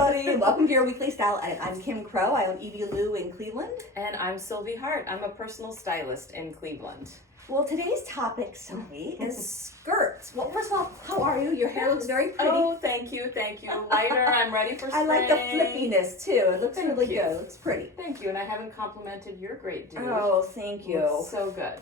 everybody, and welcome to your weekly style edit. I'm Kim Crow. I own Evie Lou in Cleveland. And I'm Sylvie Hart. I'm a personal stylist in Cleveland. Well, today's topic, Sylvie, is skirts. Well, first of all, how are you? Your hair looks very pretty. Oh, thank you, thank you. Lighter, I'm ready for spring. I like the flippiness, too. It looks really you. good. It looks pretty. Thank you, and I haven't complimented your great dude. Oh, thank you. Looks so good.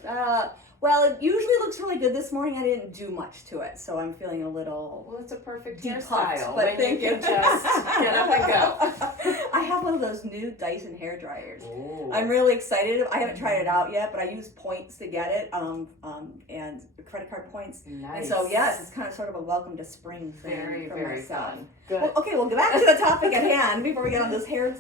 Well, it usually looks really good. This morning I didn't do much to it, so I'm feeling a little... Well, it's a perfect depuffed, hairstyle. but When thank you you. can just get up and go. I have one of those new Dyson hair dryers. Ooh. I'm really excited. I haven't tried it out yet, but I use points to get it, and credit card points. Nice. And so, yes, it's kind of sort of a welcome to spring thing Very, for very myself. fun. Good. Well, okay, well, get back to the topic at hand before we get on this hair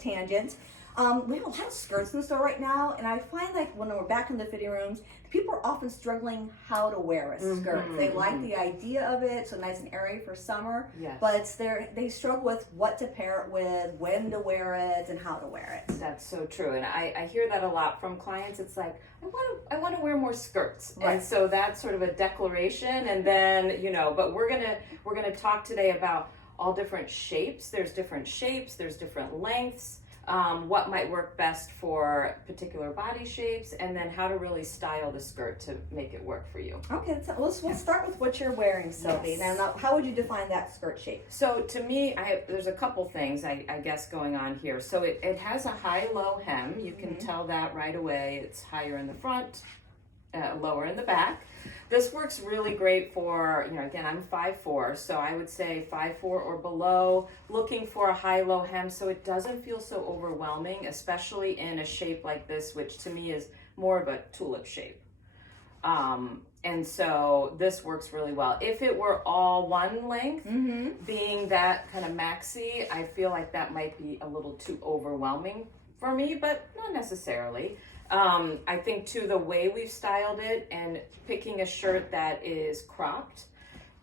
tangent. We have a lot of skirts in the store right now, and I find like when we're back in the fitting rooms, people are often struggling how to wear a skirt. They like the idea of it, so nice and airy for summer, Yes. but they struggle with what to pair it with, when to wear it, and how to wear it. That's so true, and I hear that a lot from clients. It's like, I want to wear more skirts, Right. and so that's sort of a declaration. And then but we're gonna talk today about all different shapes. There's different shapes. There's different lengths. What might work best for particular body shapes, and then how to really style the skirt to make it work for you. Okay, so we'll start with what you're wearing, Sylvie. Yes. Now, how would you define that skirt shape? So to me, there's a couple things I guess going on here. So it has a high-low hem. You can tell that right away. It's higher in the front, lower in the back. This works really great for, again, I'm 5'4", so I would say 5'4" or below, looking for a high-low hem so it doesn't feel so overwhelming, especially in a shape like this, which to me is more of a tulip shape. And so this works really well. If it were all one length, being that kind of maxi, I feel like that might be a little too overwhelming for me, but not necessarily. I think too, the way we've styled it and picking a shirt that is cropped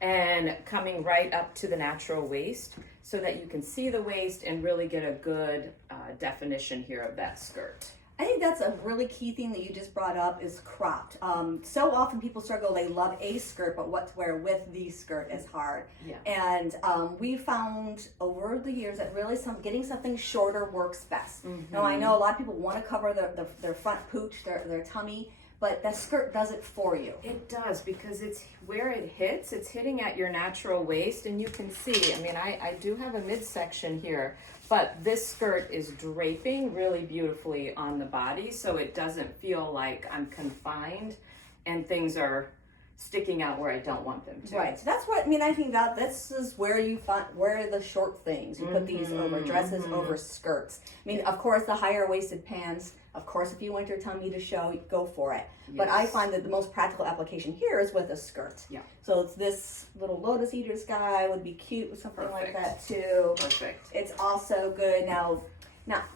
and coming right up to the natural waist so that you can see the waist and really get a good definition here of that skirt. I think that's a really key thing that you just brought up is cropped. So often people struggle, they love a skirt, but what to wear with the skirt is hard. Yeah. And we found over the years that really getting something shorter works best. Now I know a lot of people want to cover their front pooch, their tummy, but that skirt does it for you. It does, because it's where it hits, it's hitting at your natural waist, and you can see, I do have a midsection here, but this skirt is draping really beautifully on the body, so it doesn't feel like I'm confined and things are sticking out where I don't want them to. Right, so that's what, I think that this is where you wear the short things. You put these over dresses, over skirts. Of course, the higher waisted pants, of course, if you want your tummy to show, go for it. Yes. But I find that the most practical application here is with a skirt. Yeah. So it's this little lotus eater sky would be cute with something like that too. Perfect. It's also good. Now,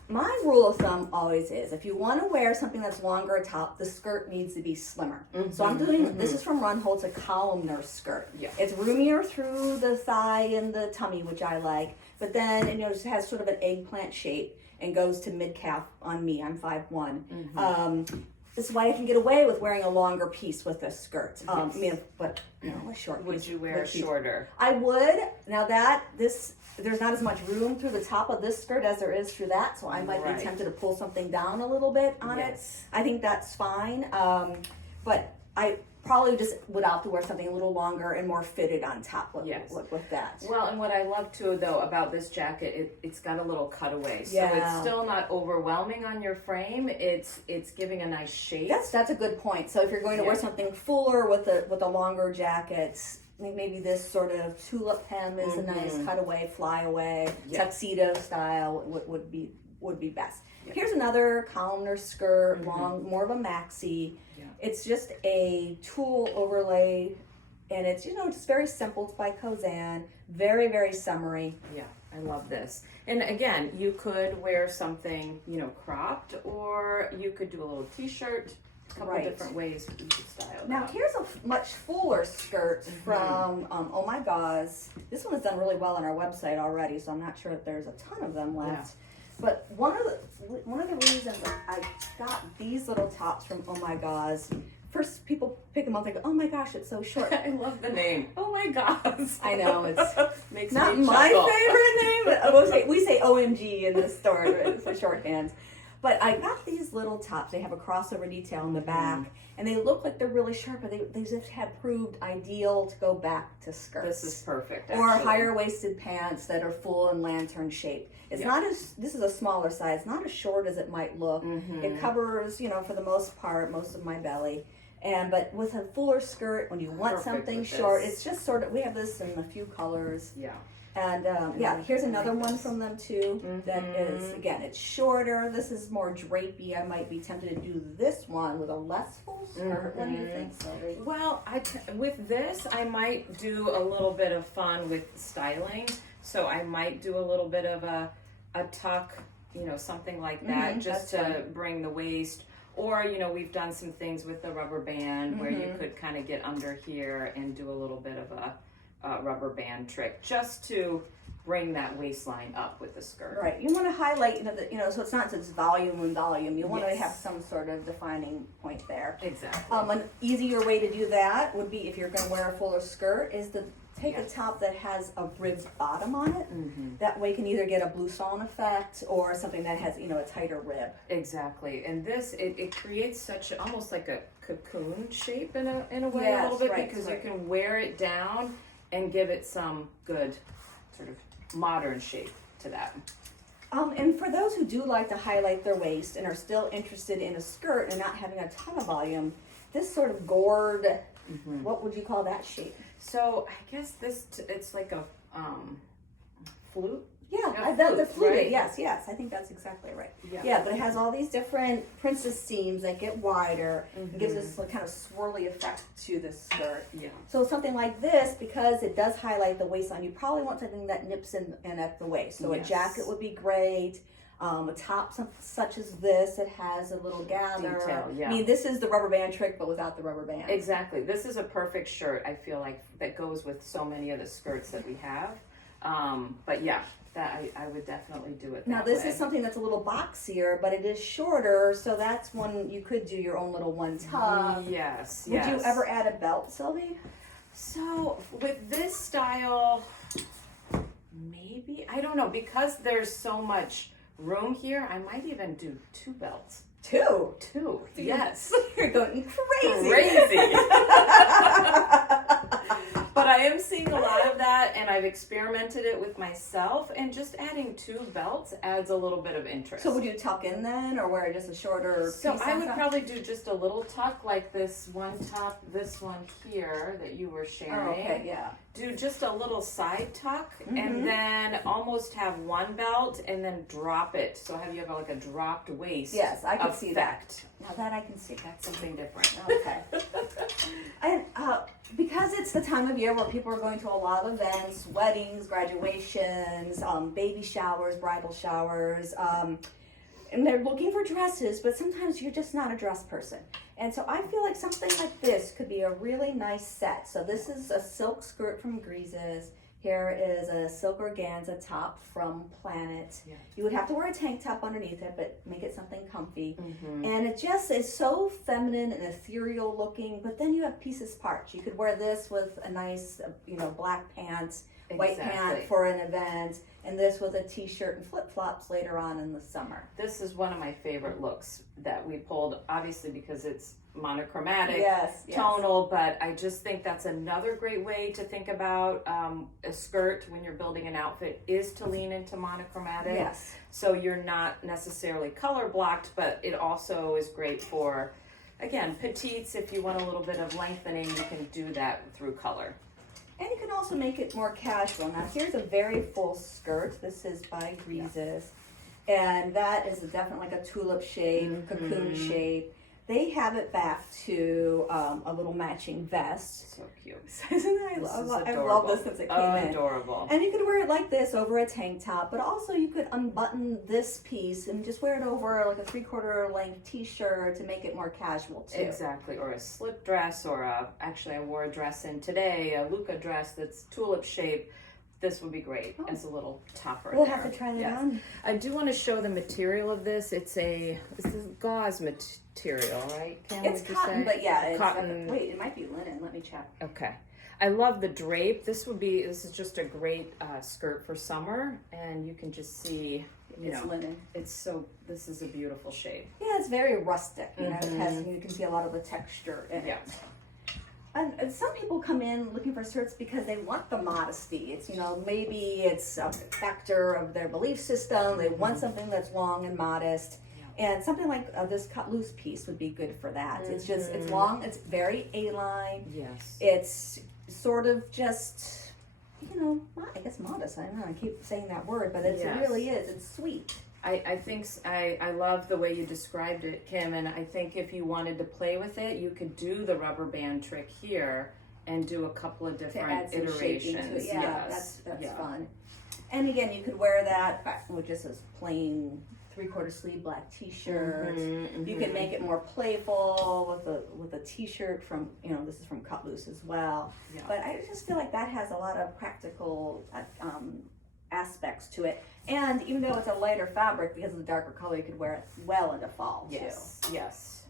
my rule of thumb always is if you want to wear something that's longer top, the skirt needs to be slimmer. So I'm doing, this is from Runholt's, a columnar skirt. Yeah. It's roomier through the thigh and the tummy, which I like, but then it just has sort of an eggplant shape and goes to mid-calf on me. I'm 5'1". This is why I can get away with wearing a longer piece with a skirt. But a short piece. Would you wear shorter? I would. Now there's not as much room through the top of this skirt as there is through that, so I might be tempted to pull something down a little bit on it. I think that's fine. But I probably just would have to wear something a little longer and more fitted on top with that. Well, and what I love too, though, about this jacket, it's got a little cutaway, so it's still not overwhelming on your frame. It's giving a nice shape. That's a good point. So if you're going to wear something fuller with a longer jacket, maybe this sort of tulip hem is a nice cutaway, flyaway, tuxedo style would be best. Here's another columnar skirt, long, more of a maxi. It's just a tulle overlay, and it's just very simple. It's by Kozan, very, very summery. Yeah, I love this. And again, you could wear something cropped, or you could do a little t-shirt. A couple different ways you could style. Now here's a much fuller skirt from Oh My Gauze. This one is done really well on our website already, so I'm not sure if there's a ton of them left. Yeah. But one of the reasons I got these little tops from Oh My Gauze, first people pick them up, they go, oh my gosh, it's so short. I love the name. Oh My Gauze. I know, it's makes not me my chuckle. favorite name we say OMG in the store for shorthand. But I got these little tops. They have a crossover detail in the back, and they look like they're really sharp, but they just have proved ideal to go back to skirts. This is perfect, or actually. higher waisted pants that are full and lantern shaped. It's not as, this is a smaller size, not as short as it might look. It covers, for the most part, most of my belly. But with a fuller skirt, when you want something short, it's just sort of, we have this in a few colors. Yeah. And here's another one from them too. That is, again, it's shorter. This is more drapey. I might be tempted to do this one with a less full skirt. What do you think, Sylvie? Well, with this, I might do a little bit of fun with styling. So I might do a little bit of a tuck, something like that, just to bring the waist. Or, we've done some things with the rubber band where you could kind of get under here and do a little bit of a rubber band trick just to bring that waistline up with the skirt. Right. You want to highlight, so it's not just volume and volume. You want to have some sort of defining point there. Exactly. An easier way to do that would be, if you're going to wear a fuller skirt, is to take a top that has a ribbed bottom on it. That way you can either get a blouson effect or something that has, a tighter rib. Exactly. And this, it creates such almost like a cocoon shape in a way, a little bit, because you can wear it down and give it some good sort of modern shape to that. And for those who do like to highlight their waist and are still interested in a skirt and not having a ton of volume, this sort of gourd, what would you call that shape? So I guess it's like a flute. Yeah, the fluted, right? Yes, I think that's exactly right. Yeah, but it has all these different princess seams that get wider and gives this kind of swirly effect to the skirt. Yeah. So something like this, because it does highlight the waistline, you probably want something that nips in at the waist. So a jacket would be great. A top such as this, it has a little gather. Detail, I mean, this is the rubber band trick, but without the rubber band. Exactly. This is a perfect shirt, I feel like, that goes with so many of the skirts that we have. But yeah, that I would definitely do it. Now this is something that's a little boxier, but it is shorter, so that's one you could do your own little one tuck. Yes. Would you ever add a belt, Sylvie? So with this style, maybe, I don't know, because there's so much room here, I might even do 2 belts. Two, yes. You're going crazy. But I am seeing a lot of that, and I've experimented it with myself, and just adding 2 belts adds a little bit of interest. So would you tuck in then, or wear just a shorter piece? So I would probably do just a little tuck, like this one top, this one here that you were sharing. Oh, okay, yeah. Do just a little side tuck, and then almost have 1 belt, and then drop it. So you have like a dropped waist. Yes, I can see that. Now that I can see. That's something different. Okay. And because it's the time of year where people are going to a lot of events, weddings, graduations, baby showers, bridal showers, and they're looking for dresses, but sometimes you're just not a dress person. And so I feel like something like this could be a really nice set. So this is a silk skirt from Greases. Here is a silk organza top from Planet. Yeah. You would have to wear a tank top underneath it, but make it something comfy. And it just is so feminine and ethereal looking, but then you have pieces parts. You could wear this with a nice, black pants, white pant for an event, and this with a t-shirt and flip-flops later on in the summer. This is one of my favorite looks that we pulled, obviously because it's monochromatic, tonal, but I just think that's another great way to think about a skirt when you're building an outfit, is to lean into monochromatic. Yes. So you're not necessarily color blocked, but it also is great for, again, petites. If you want a little bit of lengthening, you can do that through color. And you can also make it more casual. Now here's a very full skirt. This is by Greases. And that is definitely like a tulip shape, cocoon shape. They have it back to a little matching vest. So cute. Isn't it? I love this since it came in. Adorable. And you could wear it like this over a tank top, but also you could unbutton this piece and just wear it over like a 3/4 length t-shirt to make it more casual too. Exactly. Or a slip dress, or actually I wore a dress in today, a Luca dress that's tulip shape. This would be great as a little topper. We'll have to try that on. I do want to show the material of this. This is gauze material, right? It's cotton, but yeah, it's cotton. Wait, it might be linen. Let me check. Okay. I love the drape. This is just a great skirt for summer, and you can just see, it's linen. This is a beautiful shape. Yeah, it's very rustic. You know, it has, you can see a lot of the texture in it. And some people come in looking for skirts because they want the modesty. It's, you know, maybe it's a factor of their belief system. They want something that's long and modest. And something like this cut loose piece would be good for that. It's just, it's long, it's very A-line. Yes. It's sort of just, you know, I guess modest. I don't know, I keep saying that word, but it really is. It's sweet. I think I love the way you described it, Kim, and I think if you wanted to play with it, you could do the rubber band trick here and do a couple of different iterations. Yeah, that's fun. And again, you could wear that with just a plain 3/4 sleeve black t-shirt. You can make it more playful with a t-shirt from, you know, this is from Cut Loose as well. But I just feel like that has a lot of practical aspects to it. And even though it's a lighter fabric, because of the darker color, you could wear it well into fall too. Yes.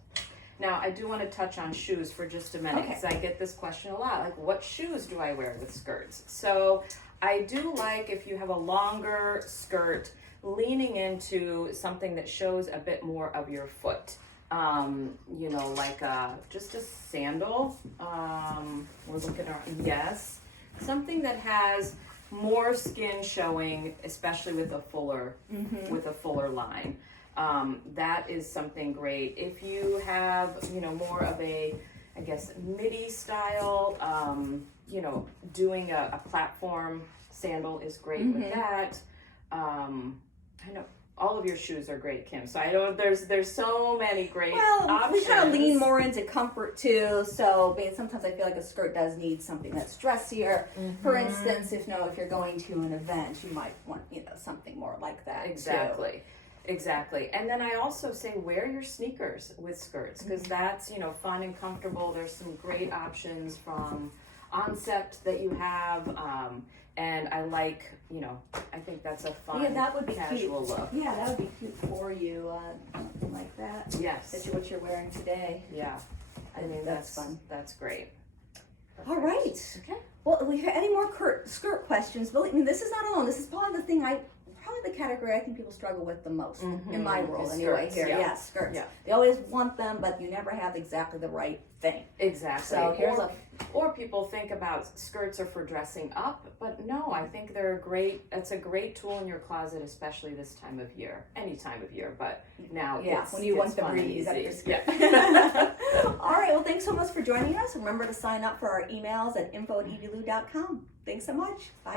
Now, I do want to touch on shoes for just a minute, because I get this question a lot, like, what shoes do I wear with skirts? So I do like, if you have a longer skirt, leaning into something that shows a bit more of your foot. You know, like just a sandal. We're looking around, something that has more skin showing, especially with a fuller line. That is something great. If you have, you know, more of a, I guess, midi style, you know, doing a platform sandal is great with that. I know all of your shoes are great, Kim. So I know there's so many great options. We kind of lean more into comfort too. So, I mean, sometimes I feel like a skirt does need something that's dressier. For instance, if you're going to an event, you might want, you know, something more like that. Exactly. And then I also say wear your sneakers with skirts, because that's, you know, fun and comfortable. There's some great options from Onset that you have. And I like, you know, I think that's a fun, that would be casual cute. look. Yeah, that would be cute for you, something like that. Yes. That's what you're wearing today. Yeah. I mean, that's fun. That's great. Perfect. All right. Okay. Well, if we have any more skirt questions, believe me, this is not alone. This is probably the thing probably the category I think people struggle with the most in my world anyway. Here, skirts. Yeah. They always want them, but you never have exactly the right thing. Exactly. So here's or people think about skirts are for dressing up, but no, I think they're it's a great tool in your closet, especially this time of year, any time of year, but now when you want the breeze out of your skirt. All right, well, thanks so much for joining us. Remember to sign up for our emails at info@evielou.com. Thanks so much. Bye.